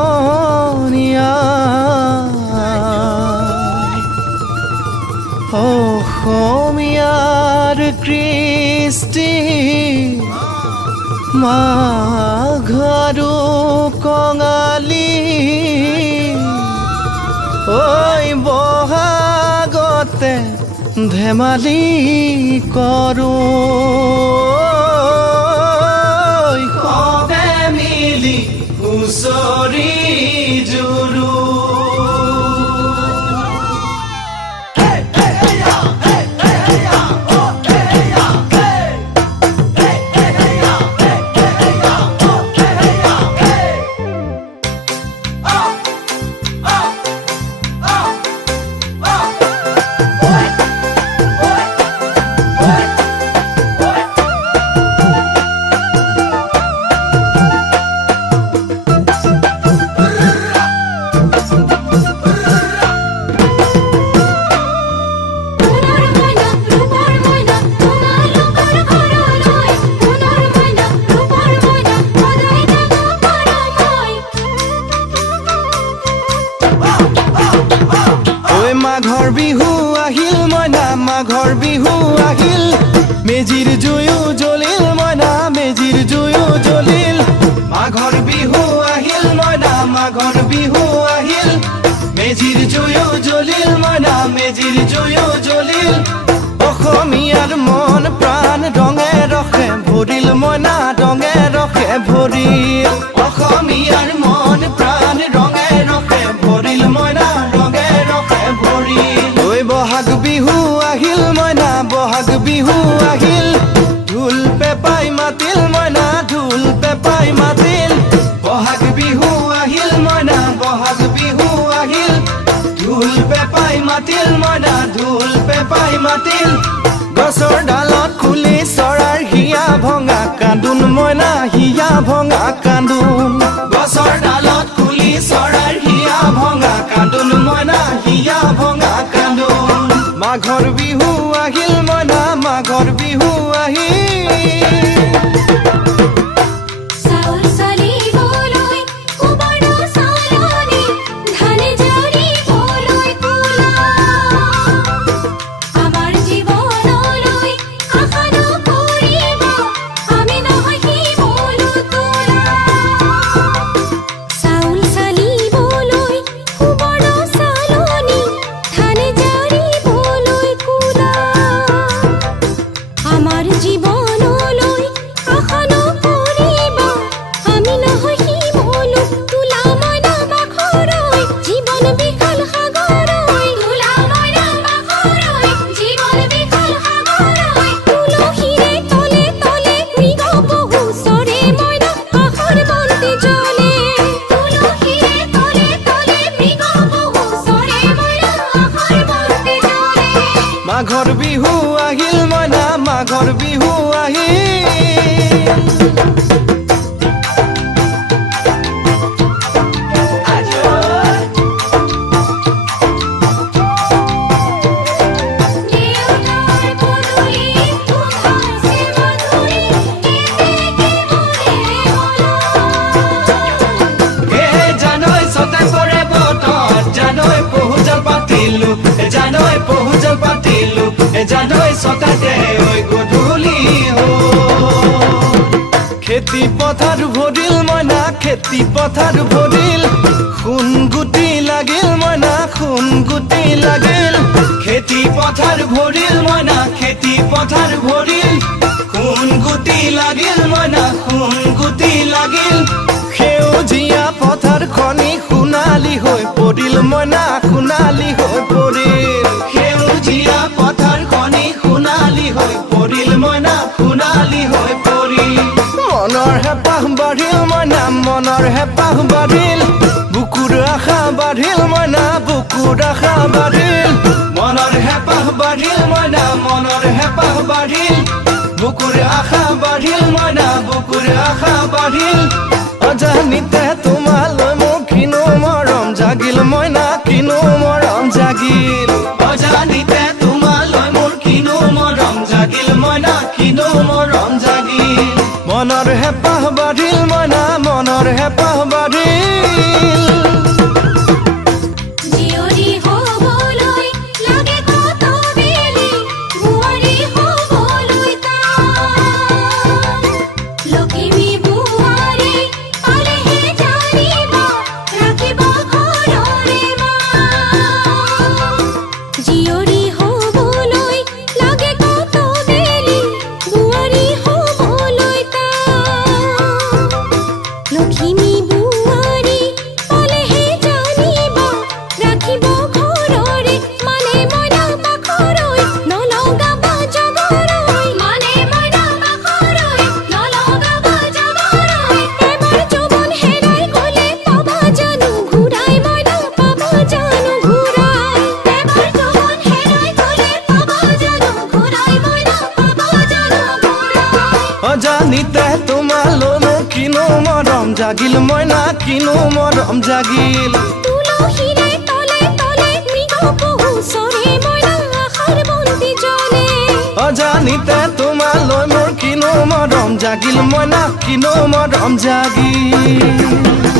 সমনীয়া অসমীয়াৰ কৃষ্টি মাঘৰো কঙালী ঐ বহাগতে ধেমালি কৰোঁ সবে মিলি হুঁচৰি জুৰু মাঘৰ বিহু আহিল মইনা মাঘৰ বিহু আহিল মেজিৰ জুয়ো জ্বলিল মইনা মেজিৰ জুয়ো জ্বলিল মাঘৰ বিহু আহিল মইনা মাঘৰ বিহু আহিল মেজিৰ জুয়ো জ্বলিল মইনা মেজিৰ জুয়ো জ্বলিল অসমীয়াৰ মন প্ৰাণ ৰঙে ৰখে ভৰিল মইনা ৰঙে ৰখে ভৰিল অসমীয়াৰ মন প্ৰাণ ৰঙে ৰখে ভৰিল মইনা ৰঙে ৰখে ভৰিল ঐ বহাগ বিহু আহিল মইনা বহাগ বিহু আহিল ঢোল পেপাই মাতিল মইনা ঢোল পেপাই মাতিল বহাগ বিহু আহিল মইনা বহাগ বিহু আহিল ঢোল পেপাই মাতিল মইনা ঢোল পেপাই মাতিল গছৰ ডালত খুলি চৰাৰ হিয়া ভঙা কান্দোন মইনা হিয়া ভঙা কান্দোন গছৰ ডালত খুলি চৰাৰ হিয়া ভঙা কান্দোন মইনা হিয়া ভঙা কান্দোন মাঘৰ বিহু আহিল মইনা মাঘৰ বিহু আহিল মাঘৰ বিহু আহিল মইনা মাঘৰ বিহু আহিল জানৈ ছটা কৰে বতৰ জানৈ পহুজল পাতিলো জানৈ পহুজল পাতিলো জানৈ ছটাতে ঐ গধূলি খেতি পথাৰ ভৰিল মইনা খেতি পথাৰ ভৰিল সোণ গুটি লাগিল মইনা সোণ গুটি লাগিল খেতি পথাৰ ভৰিল মইনা খেতি পথাৰ ভৰিল সোণ গুটি লাগিল মইনা সোণ গুটি লাগিল সেউজীয়া পথাৰ খনি সোণালী হৈ পৰিল মইনা সোণালী হৈ পৰিল সেউজীয়া পথাৰ খনি সোণালী হৈ পৰিল মইনা সোণালী হৈ পৰিল মনৰ হেঁপাহ বাঢ়িল মইনা মনৰ হেঁপাহ বাঢ়িল বুকুৰ আশা বাঢ়িল মইনা বুকুৰ আশা বাঢ়িল মনৰ হেঁপাহ বাঢ়িল মইনা মনৰ হেঁপাহ বাঢ়িল বুকুৰ আশা বাঢ়িল মইনা বুকুৰ আশা বাঢ়িল অজানিতে তোমালৈ মোৰ কিনো মৰম জাগিল মইনা কিনো মৰম জাগিল অজানিতে তোমালৈ মোৰ কিনো মৰম জাগিল মইনা মনৰ হেঁপাহ বাঢ়িল মইনা মনৰ হেঁপাহ বাঢ়িল অজানিতে তোমালৈ মোৰ কিনো মৰম জাগিল মইনা কিনো মৰম জাগিল অজানিতে তোমালৈ মোৰ কিনো মৰম জাগিল মইনা কিনো মৰম জাগিল